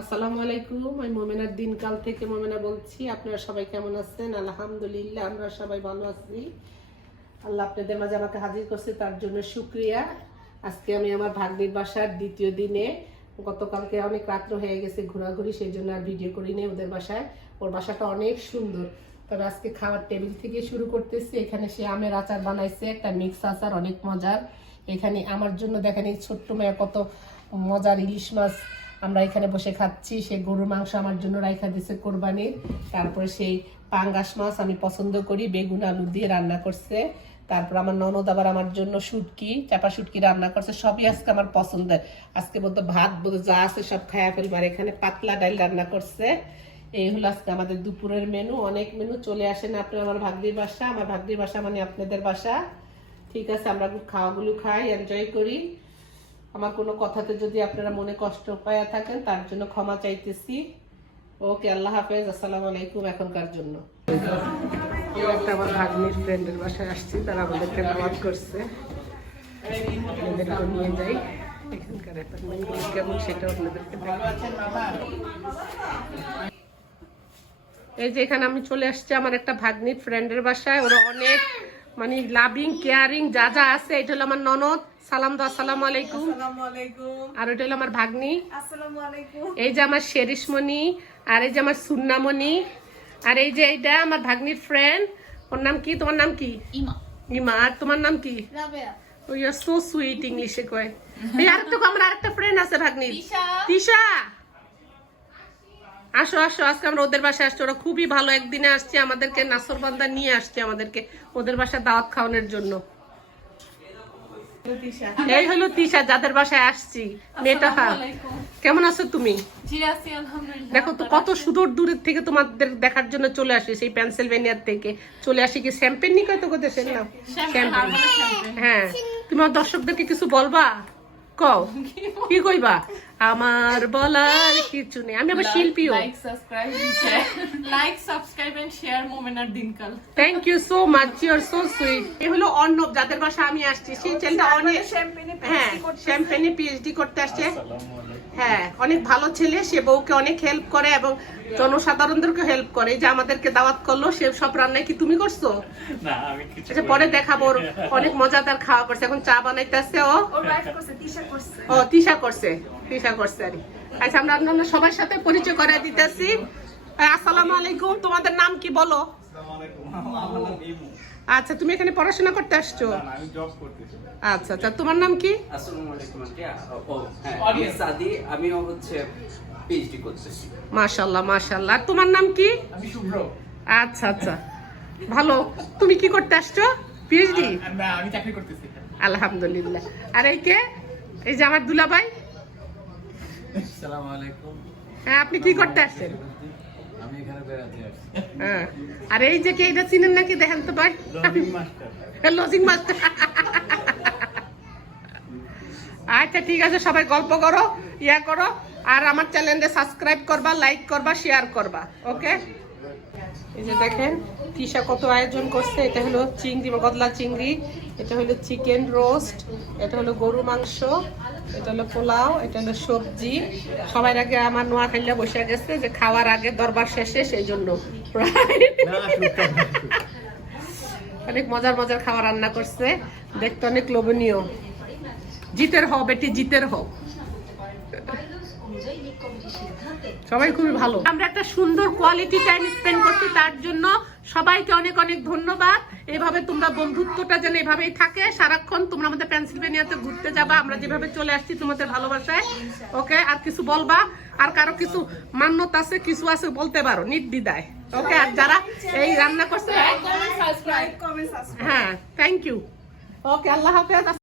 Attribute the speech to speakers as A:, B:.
A: আসসালামু আলাইকুম, আমি মোমেনার দিনকাল থেকে মোমেনা বলছি। আপনারা সবাই কেমন আছেন? আলহামদুলিল্লাহ, আমরা সবাই ভালো আছি। আল্লাহ আপনাদের মাঝে আমাকে হাজির করছে, তার জন্য শুক্রিয়া। আজকে আমি আমার ভাগ্নির বাসার দ্বিতীয় দিনে, গতকালকে অনেক রাত্র হয়ে গেছে ঘোরাঘুরি, সেই জন্য আর ভিডিও করি নেই ওদের বাসায়। ওর বাসাটা অনেক সুন্দর। তবে আজকে খাওয়ার টেবিল থেকে শুরু করতেছি। এখানে সে আমের আচার বানাইছে, একটা মিক্স আচার, অনেক মজার। এখানে আমার জন্য দেখেন এই ছোট্ট মেয়ে কত মজার ইলিশ মাছ। আমরা এখানে বসে খাচ্ছি, সে গরুর মাংস আমার জন্য রাইখা দিছে কোরবানির। তারপরে সেই পাঙ্গাস মাছ আমি পছন্দ করি, বেগুন, আলু দিয়ে রান্না করছে। তারপর আমার ননদ আবার আমার জন্য শুটকি, চাপা শুটকি রান্না করছে, সবই আজকে আমার পছন্দের। আজকে বলতো ভাত, বলতো যা আছে সব খায়া ফেলবার এখানে পাতলা ডাল রান্না করছে। এই হলো আজকে আমাদের দুপুরের মেনু। অনেক মেনু চলে আসেন আপনি আমার ভাগ্নির বাসা। আমার ভাগ্নির বাসা মানে আপনাদের বাসা। ঠিক আছে, আমরা খাওয়াগুলো খাই, এনজয় করি। আমার কোনো কথাতে যদি আপনারা মনে কষ্ট পায়া থাকেন, তার জন্য ক্ষমা চাইতেছি। ওকে, আল্লাহ হাফেজ, আসসালামু আলাইকুম এখনকার জন্য। একটা আমার ভাগ্নির ফ্রেন্ডের বাসায় আসছি, তারা আমাদেরকে দাওয়াত করছে। আপনাদেরকে নিয়ে যাই। এখানকার অ্যাপার্টমেন্টগুলো কেমন সেটা আপনাদেরকে এই যে এখানে আমি চলে আসছি, আমার একটা ভাগ্নির ফ্রেন্ডের বাসায়। ওরা অনেক মানে লাভিং কেয়ারিং যা যা আছে, এটা হলো আমার ননদ। সালাম দা আসসালামু আলাইকুম।
B: আসসালামু আলাইকুম।
A: আর ওটা হলো আমার ভাগ্নি।
B: আসসালামু আলাইকুম।
A: এই যে আমার শেরিশমণি আর এই যে আমার সুন্নামণি আর এই যে এইটা আমার ভাগ্নির ফ্রেন্ড ওর নাম কি? তোমার নাম কি?
C: ইমা।
A: ইমা। আর তোমার নাম কি?
C: রাবেয়া।
A: ওই সো সুইট ইংলিশে কয়। এই আরেকটা আমার আরেকটা ফ্রেন্ড আছে ভাগ্নির।
C: তিশা।
A: তিশা! আসো আসো আজকে আমরা ওদের বাসায় আসছি। ওরা খুবই ভালো। একদিনে আসছে আমাদেরকে নাসরবান্দা নিয়ে আসছে আমাদেরকে। ওদের বাসায় দাওয়াত খাওয়ানোর জন্য। এই হলো তিশা যাদের বাসায় আসছি। মেয়েটা কেমন আছো তুমি? দেখো তো কত সুদূর দূরের থেকে তোমাদের দেখার জন্য চলে আসি সেই পেনসিলভেনিয়ার থেকে। চলে আসি কি শ্যাম্পেন নি কয় তো কোথায় না শ্যাম্পেন হ্যাঁ। তুমি আমার দর্শকদেরকে কিছু বলবা? কও কি কইবা আমার বলার কিছু নেই আমি আবার শিল্পীও
C: like subscribe and share like subscribe and share মোমেনার দিনকাল
A: thank you so much your so sweet এ হলো অর্ণব যাদের বাসা আমি আসছি সেই ছেলেটা অনেক
B: শ্যাম্পেনে
A: হ্যাঁ শ্যাম্পেনে পিএইচডি করতে আসছে হ্যাঁ অনেক ভালো ছেলে সে বউকে অনেক হেল্প করে এবং জনসাধারণদেরকে হেল্প করে যে আমাদেরকে দাওয়াত করল সে সব রান্নায় কি তুমি করছ
D: না আমি কিছু
A: আচ্ছা পরে দেখাবো অনেক মজাদার খাওয়া করছে এখন চা বানাইতেছে ও ও তিশা করছে তিশা করছে আর। কি। আচ্ছা আমরা আপনাদের সবার সাথে পরিচয় করে দিতেছি। আসসালামু আলাইকুম তোমাদের নাম কি বলো?
D: আমার নাম ইমু।
A: আচ্ছা তুমি এখানে পড়াশোনা করতে আসছো?
D: না, না, আমি জব করতেছি
A: আচ্ছা আচ্ছা তোমার নাম কি?
E: আসসালামু আলাইকুম আন্টি। ও হ্যাঁ আমি হচ্ছে পিএইচডি করতেছি।
A: মাশাল্লাহ মাশাল্লাহ তোমার নাম কি?
D: আমি শুভ্র।
A: আচ্ছা আচ্ছা। ভালো। তুমি কি করতে আসছো? পিএইচডি
D: আমি চাকরি করতেছি।
A: আলহামদুলিল্লাহ। আর এই কে? এই যে আমার দুলাভাই। হ্যাঁ আপনি কি করতে আসছেন? হ্যাঁ। আর এই যে কে এটা চিনেন নাকি? দেখেন তো ভাই।
D: লজিং মাস্টার
A: আচ্ছা ঠিক আছে সবাই গল্প করো ইয়া করো। আর আমার চ্যানেলে সাবস্ক্রাইব করবা লাইক করবা শেয়ার করবা ওকে এই যে দেখেন, তিশা কত আয়োজন করছে। এটা হলো চিংড়ি বা গদলা চিংড়ি, এটা হলো চিকেন রোস্ট, এটা হলো গরু মাংস, এটা হলো পোলাও, এটা হলো সবজি। সবাই আগে আমার নোয়া খাইলে বসে গেছে যে খাওয়ার আগে দরবার শেষে সেই জন্য অনেক মজার মজার খাবার রান্না করছে। দেখতে অনেক লোভনীয়। জিতের হও, বেটি, জিতের হও। সবাই খুবই ভালো। আমরা একটা সুন্দর কোয়ালিটি টাইম স্পেন্ড করছি তার জন্য সবাইকে অনেক অনেক ধন্যবাদ। এভাবে তোমরা বন্ধুত্বটা যেন এভাবেই থাকে। সারাক্ষণ তোমরা আমাদের পেন্সিলভেনিয়াতে ঘুরতে যাবা আমরা যেভাবে চলে আসছি তোমাদের ভালোবাসায়। ওকে আর কিছু বলবা? আর কারও কিছু মান্যতা আছে কিছু আছে বলতে পারো নির্দ্বিধায়। ওকে আর যারা এই রান্না করছে
B: সাবস্ক্রাইব কমেন্ট সাবস্ক্রাইব
A: হ্যাঁ থ্যাংক ইউ ওকে আল্লাহ হাফেজ